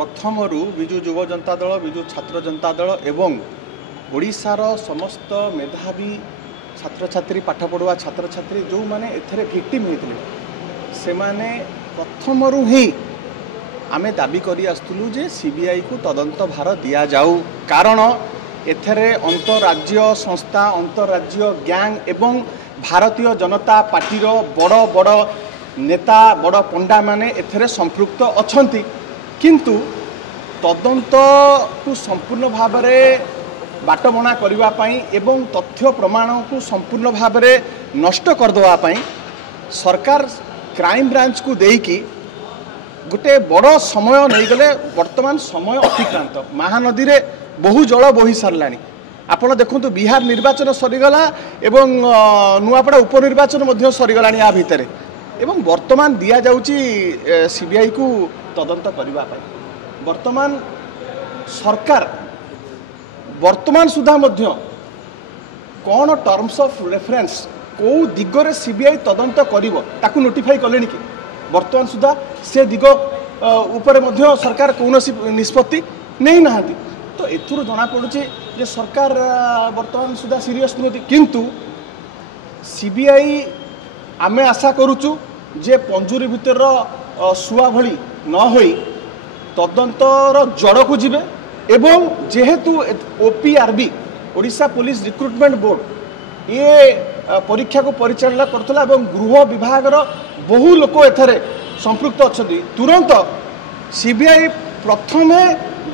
प्रथमरू विजु युव जनता दल विजु छात्र जनता दल एवं ओडिशार समस्त मेधावी छात्र छात्री पाठ पढ़ुआ छात्र छात्री जो माने एथरे विक्टिम होते से माने प्रथमरू ही आमे दाबी करी आसुलु जे सीबीआई को तदंत भार दिया जाऊ कारण एथरे अंतरराज्य संस्था अंतरराज्य गैंग एवं भारतीय जनता पार्टी बड़ बड़ नेता बड़ पंडा माने एथरे संपृक्त अछंती किंतु तदंत को संपूर्ण भाव में बाटबणा करने एवं तथ्य प्रमाण को संपूर्ण भाव में नष्ट करदे सरकार क्राइम ब्रांच को देकी गोटे बड़ समय नहीं गले वर्तमान समय अतिक्रांत महानदी रे बहु जल बोही सारा आपड़ देखु बिहार निर्वाचन सरीगला एवं नुआपड़ा उपनिर्वाचन सरीगला या भितर एवं वर्तमान दिया जाउची सीबीआई को तदंत करने वर्तमान सरकार वर्तमान सुधा मध्य कौन टर्म्स ऑफ रेफरेंस को दिगरे सीबीआई तदंत करिवो ताकू नोटिफाई कले कि वर्तमान सुधा से दिग उपरे मध्य सरकार कौन निष्पत्ति नहीं नहांती तो एथुर जना पड़ुची जे सरकार वर्तमान सुधा सीरियस नुहति किंतु सीबीआई आमे आशा करूचु जे पंजुरी भितर सुआ भली न होई तदंतर जड़ को जिबे एवं जेहेतु ओपीआरबी ओडिशा पुलिस रिक्रुटमेंट बोर्ड ये परीक्षा को परिचालना करथला एवं गृह विभाग बहु लोक एथरे संपृक्त अच्छी तुरंत सीबीआई प्रथमे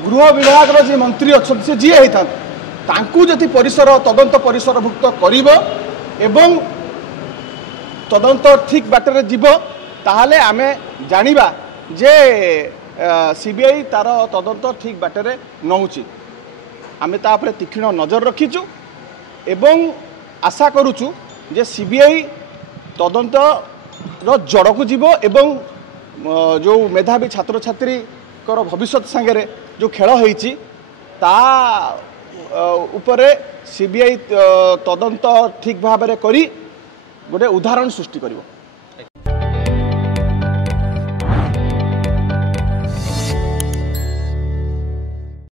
गृह विभाग जे मंत्री अच्छे से जी होता जदि परिसर तदंत परिसरभुक्त करिवो एवं तदंत ठीक बाटर जीव ताहले आमे जानिबा जे सीबीआई तार तदंत ठीक बाटर नौची आमे तापरे तीक्ष्ण नजर रखीचु एवं आशा करूचु जे सीबीआई तदंत जड़ को जीव एवं जो मेधावी छात्र छात्री भविष्य सांगे जो खेल होईची ता उपरे सीबीआई तदंत ठीक भाव में करी गोटे उदाहरण सृष्टि करिवो।